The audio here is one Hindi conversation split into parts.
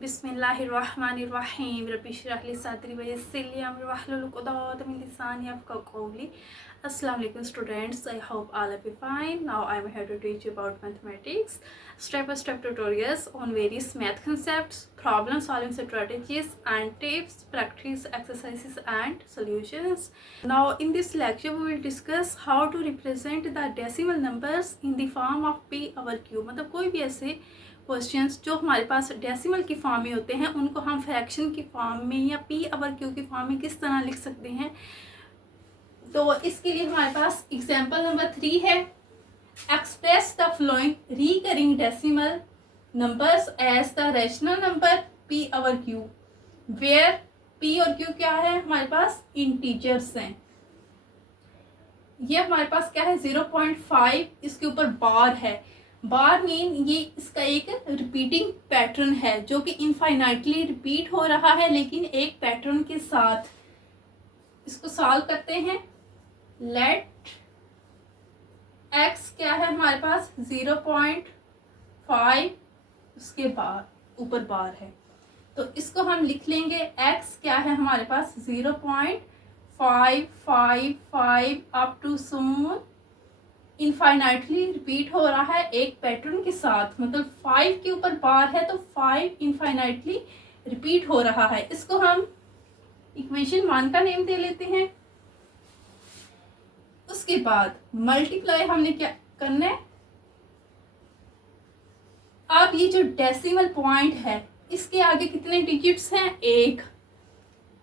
बिस्मिल्लाहिर्रहमानिर्रहीम रब्बि इश्रह ली सदरी व यस्सिर ली अमरी वहलुल उक़दतम मिन लिसानी यफ़क़हू क़ौली। Assalamu alaikum students, I hope all of you fine. Now I am here to teach you about mathematics, step-by-step tutorials on various math concepts, problem solving strategies and tips, practice exercises and solutions. Now in this lecture we will discuss how to represent the decimal numbers in the form of p over q। मतलब कोई भी ऐसे क्वेश्चंस जो हमारे पास डेसिमल की फॉर्म में होते हैं उनको हम फ्रैक्शन की फॉर्म में या पी ओवर क्यू की फॉर्म में किस तरह लिख सकते हैं। तो इसके लिए हमारे पास एग्जांपल नंबर 3 है, express the flowing recurring decimal numbers as the rational number p over q, where p और क्यू क्या है हमारे पास इंटीजर्स हैं। ये हमारे पास क्या है 0.5, इसके ऊपर बार है। बार मीन ये इसका एक रिपीटिंग पैटर्न है जो कि इनफाइनाइटली रिपीट हो रहा है लेकिन एक पैटर्न के साथ। इसको सॉल्व करते हैं। लेट एक्स क्या है हमारे पास 0.5, उसके बाद ऊपर बार है तो इसको हम लिख लेंगे एक्स क्या है हमारे पास 0.555 up to so on infinitely repeat हो रहा है एक पैटर्न के साथ। मतलब 5 के ऊपर बार है तो 5 इनफाइनाइटली रिपीट हो रहा है। इसको हम इक्वेशन 1 का नेम दे लेते हैं। उसके बाद मल्टीप्लाई हमने क्या करना है, अब ये जो डेसिमल पॉइंट है इसके आगे कितने डिजिट्स हैं, 1।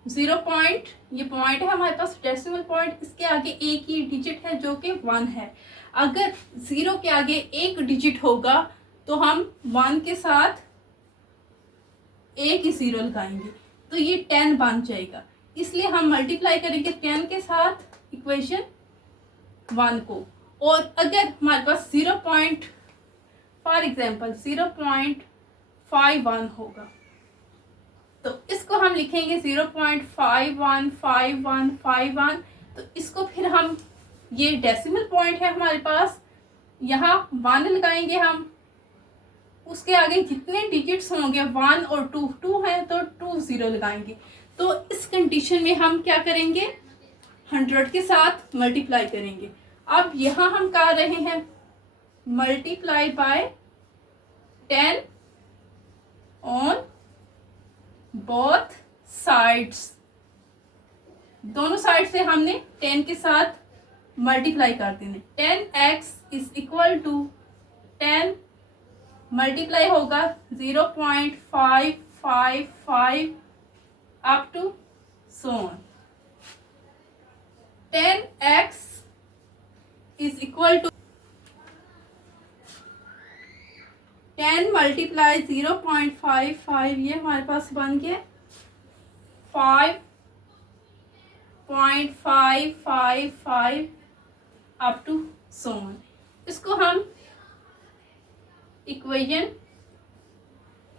0 पॉइंट ये पॉइंट है हमारे पास डेसिमल पॉइंट, इसके आगे एक ही डिजिट है जो कि 1 है। अगर 0 के आगे एक डिजिट होगा तो हम 1 के साथ एक ही 0 लगाएंगे तो ये 10 बन जाएगा। इसलिए हम मल्टीप्लाई करेंगे 10 के साथ इक्वेशन 1 को। और अगर हमारे पास 0 पॉइंट फॉर एग्जाम्पल 0.51 होगा तो इसको हम लिखेंगे 0.515151। तो इसको फिर हम ये डेसिमल पॉइंट है हमारे पास, यहाँ 1 लगाएंगे हम, उसके आगे जितने डिजिट्स होंगे 1 और 2 है तो 2 0 लगाएंगे। तो इस कंडीशन में हम क्या करेंगे 100 के साथ मल्टीप्लाई करेंगे। अब यहाँ हम कर रहे हैं multiply by 10 on both sides. दोनों साइड से हमने 10 के साथ मल्टीप्लाई कर देने। 10x is equal to 10 multiply होगा 0.555 up to so on. 10x is equal to 10 multiply 0.55, ये हमारे पास बन गया 5.555 अप टू सोन। इसको हम इक्वेशन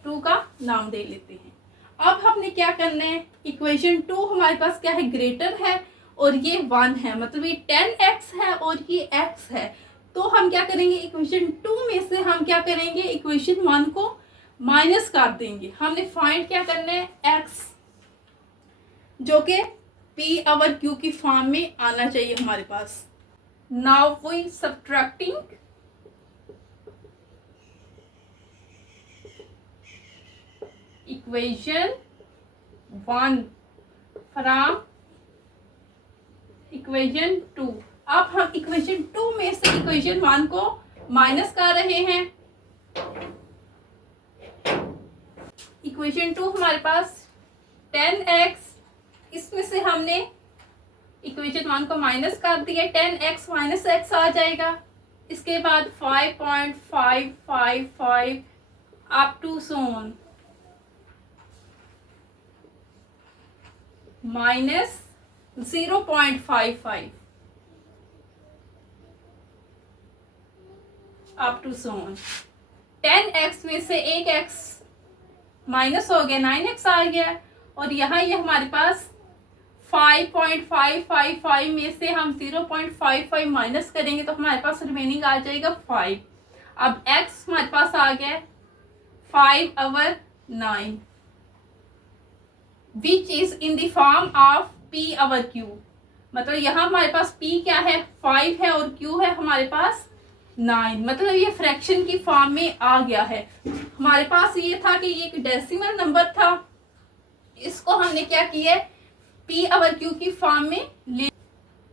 2 का नाम दे लेते हैं। अब हमने क्या करना है, इक्वेशन 2 हमारे पास क्या है ग्रेटर है और ये 1 है, मतलब ये 10x है और ये x है। तो हम क्या करेंगे इक्वेशन 2 में से हम क्या करेंगे इक्वेशन 1 को माइनस कर देंगे। हमने फाइंड क्या करना है x जो कि p ओवर q की फॉर्म में आना चाहिए हमारे पास। Now we subtracting equation 1 from equation 2। अब हम इक्वेशन 2 में से इक्वेशन 1 को माइनस कर रहे हैं। इक्वेशन 2 हमारे पास 10x, इसमें से हमने इक्वेशन 1 को माइनस कर दिया, 10x माइनस x आ जाएगा। इसके बाद 5.555 up to so on minus 0.55 up to so on. 10x में से एक x माइनस हो गया, 9x आ गया। और यहाँ ये हमारे पास 5.555 में से हम 0.55 माइनस करेंगे तो हमारे पास रिमेनिंग आ जाएगा 5। अब x हमारे पास आ गया 5 over 9 which is in the form of p over q। मतलब यहाँ हमारे पास p क्या है 5 है और q है हमारे पास 9। मतलब ये फ्रैक्शन की फॉर्म में आ गया है। हमारे पास ये था कि ये एक डेसिमल नंबर था, इसको हमने क्या किया p ओवर q की फॉर्म में ले।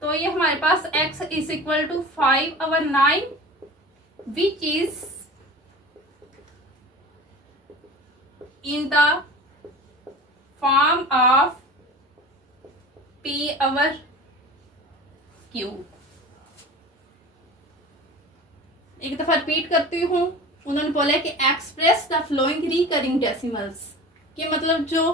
तो ये हमारे पास x is equal to 5 over 9 which is in the form of p over q। एक दफा रिपीट करती हूँ। उन्होंने बोला कि express the flowing recurring decimals, कि मतलब जो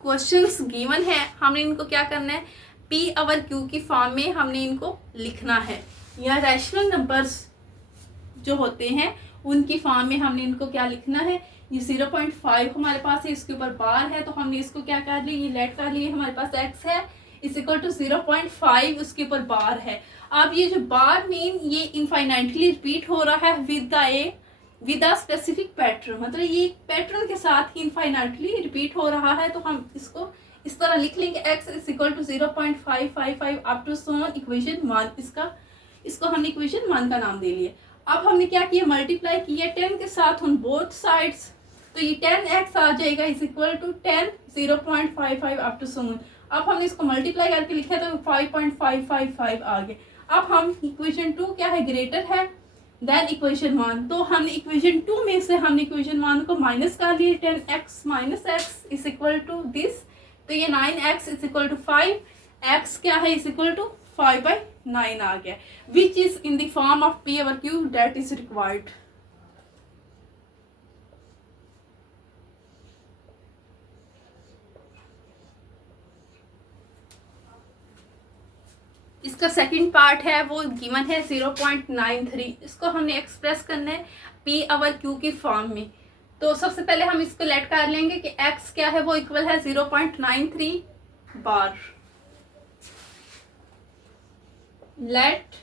क्वेश्चंस गिवन है हमने इनको क्या करना है p ओवर q की फॉर्म में हमने इनको लिखना है, या रैशनल नंबर्स जो होते हैं उनकी फॉर्म में हमने इनको क्या लिखना है। ये 0.5 हमारे पास है, इसके ऊपर बार है, तो हमने इसको क्या कर लिया, ये लेट कर लिए। हमारे पास x है इज इक्वल टू 0.5, उसके ऊपर बार है। अब ये जो बार मीन ये इनफाइनाइटली रिपीट हो रहा है विद अ स्पेसिफिक पैटर्न, मतलब ये पैटर्न के साथ इनफाइनाइटली रिपीट हो रहा है। तो हम इसको इस तरह लिख लेंगे x is equal to 0.555 up to so on equation 1। इसको हमने इक्वेशन 1 का नाम दे लिया। अब हमने क्या किया, मल्टीप्लाई किया 10 के साथ ऑन बोथ साइड्स, तो ये 10x आ जाएगा is equal to 10 0.55 up to so on. अब हमने इसको मल्टीप्लाई करके लिखा तो 5.555 आ गया। अब हम इक्वेशन 2 क्या है ग्रेटर है देन इक्वेशन 1, तो हमने इक्वेशन 2 में से हमने इक्वेशन 1 को माइनस कर लिया। 10x minus x is equal to this, तो ये 9x is equal to 5, x क्या है इज इक्वल टू 5/9 आ गया, विच is in the form of p over q that is required. इसका सेकंड पार्ट है वो गिवन है 0.93, इसको हमने एक्सप्रेस करना है p ओवर q की फॉर्म में। तो सबसे पहले हम इसको लेट कर लेंगे कि x क्या है वो इक्वल है 0.93 bar. Let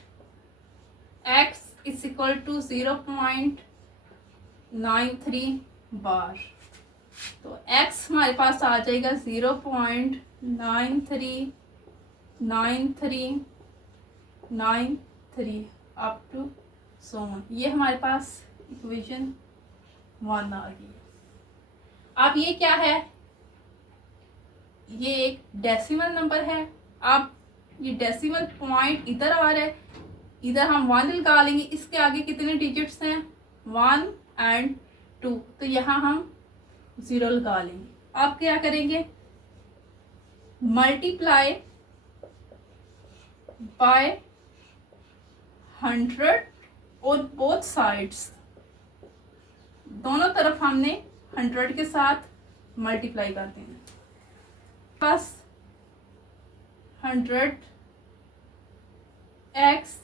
x is equal to 0.93 bar, तो x हमारे पास आ जाएगा 0.939393 अप टू सो ऑन। ये हमारे पास इक्वेशन 1 आ गई। अब ये क्या है, ये एक डेसिमल नंबर है। अब ये डेसिमल पॉइंट इधर आ रहा है, इधर हम 1 लगा लेंगे। इसके आगे कितने डिजिट्स हैं 1 एंड 2, तो यहाँ हम 0 लगा लेंगे। अब क्या करेंगे, मल्टीप्लाई बाय 100 और बोथ साइड्स, दोनों तरफ हमने 100 के साथ मल्टीप्लाई कर देना। बस 100x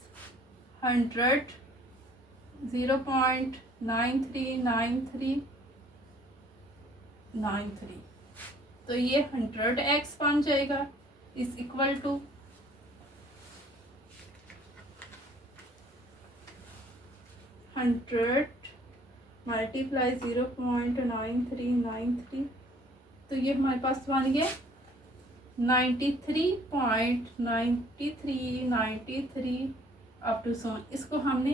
100 0.939393, तो ये 100x बन जाएगा इज इक्वल टू 100 मल्टीप्लाई 0.9393, तो ये हमारे पास बन गया 93.9393 अप टू सो। इसको हमने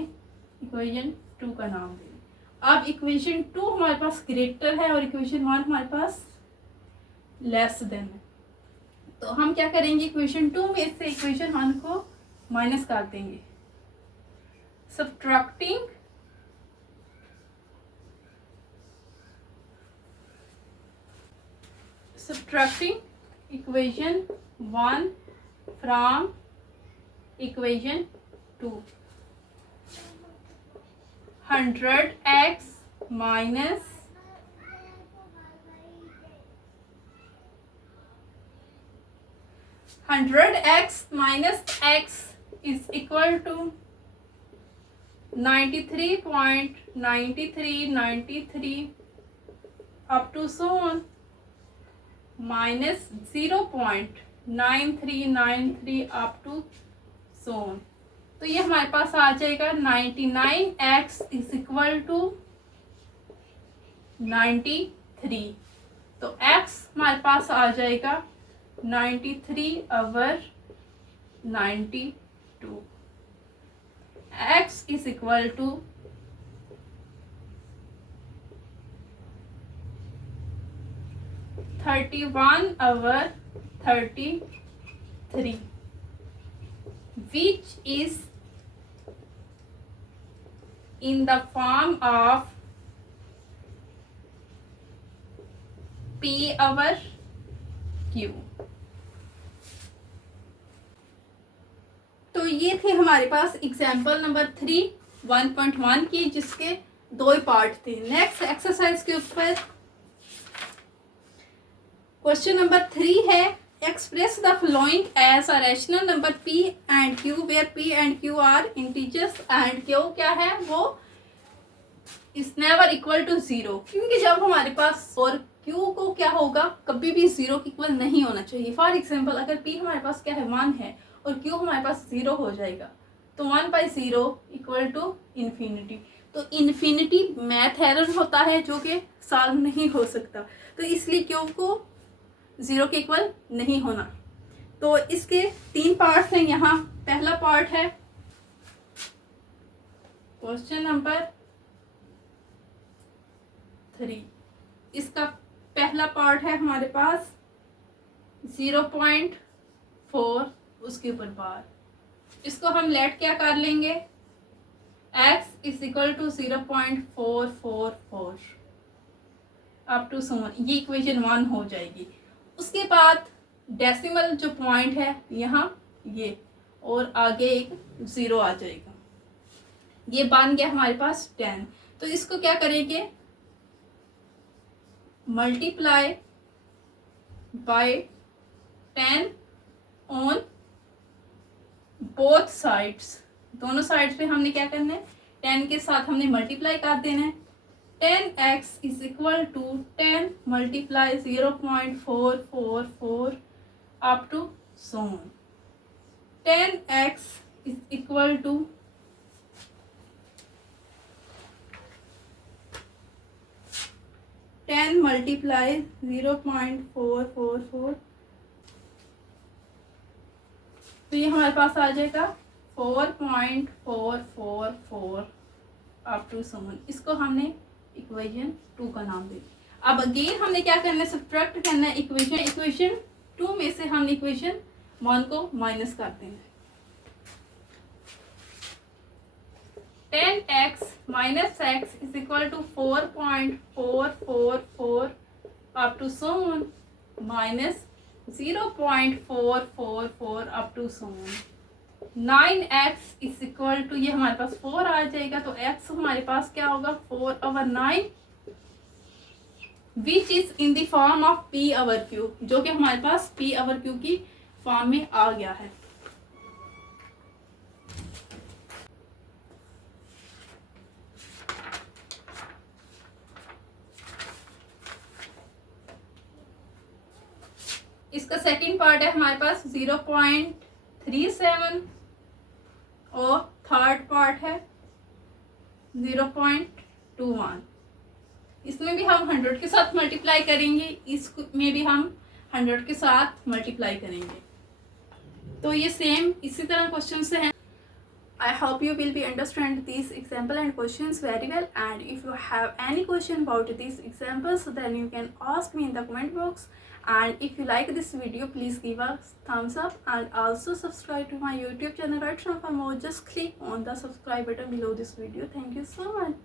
इक्वेशन 2 का नाम दिया। अब इक्वेशन 2 हमारे पास ग्रेटर है और इक्वेशन 1 हमारे पास लेस देन है, तो हम क्या करेंगे, इक्वेशन 2 में से इक्वेशन 1 को माइनस कर देंगे। Subtracting equation 1 from equation 2, 100x minus 100x minus x is equal to 93.9393 up to so on minus 0.9393 up to so on. तो ये हमारे पास आ जाएगा 99x इज इक्वल टू 93। तो x हमारे पास आ जाएगा 93/92। x is equal to 31/33, which is in the form of p/q। तो ये थे हमारे पास एग्जाम्पल नंबर 3 1.1 की, जिसके दो ही पार्ट थे। नेक्स्ट एक्सरसाइज के ऊपर क्वेश्चन नंबर 3 है, express the following as a rational number p and q where p and q are integers and q क्या है, वो इज नेवर इक्वल टू 0। क्योंकि जब हमारे पास और q को क्या होगा, कभी भी 0 के इक्वल नहीं होना चाहिए। फॉर एग्जाम्पल अगर p हमारे पास क्या है 1 है और q हमारे पास 0 हो जाएगा, तो 1/0 इक्वल टू इन्फिनिटी। तो इन्फिनिटी मैथ एरर होता है जो कि सॉल्व नहीं हो सकता, तो इसलिए q को 0 के इक्वल नहीं होना। तो इसके 3 पार्ट्स हैं यहाँ। पहला पार्ट है क्वेश्चन नंबर 3। इसका पहला पार्ट है हमारे पास 0.4, उसके ऊपर बार। इसको हम लेट क्या कर लेंगे, x is equal to 0.444 up to some, ये इक्वेशन 1 हो जाएगी। उसके बाद डेसिमल जो पॉइंट है यहाँ ये, और आगे एक 0 आ जाएगा। ये बन गया हमारे पास 10। तो इसको क्या करेंगे, multiply by 10 on both sides. दोनों साइड्स पे हमने क्या करना है, 10 के साथ हमने मल्टीप्लाई कर देना है। 10x is equal to 10 multiply 0.444 up to so on। 10x is equal to 10 multiply 0.444, तो ये हमारे पास आ जाएगा 4.444 अप टू so on। इसको हमने इक्वेशन 2 का नाम दे दिया। अब अगेन हमने क्या करना है, सब्ट्रैक्ट करना है इक्वेशन 2 में से हमने इक्वेशन 1 को माइनस कर देना है। 10x minus x is equal to 4.444 up to so on minus 0.444 up to so on। 9x is equal to, ये हमारे पास 4 आ जाएगा, तो x हमारे पास क्या होगा 4/9, विच is in the form of p/q, जो कि हमारे पास p/q की फॉर्म में आ गया है। इसका सेकंड पार्ट है हमारे पास 0.37 और थर्ड पार्ट है 0.21। इसमें भी हम 100 के साथ मल्टीप्लाई करेंगे, इसमें भी हम 100 के साथ मल्टीप्लाई करेंगे। तो ये सेम इसी तरह क्वेश्चन से हैं। I hope you will be understand these example and questions very well, and if you have any question about these examples, then you can ask me in the comment box. And if you like this video, please give a thumbs up and also subscribe to my YouTube channel right now for more. Just click on the subscribe button below this video. Thank you so much.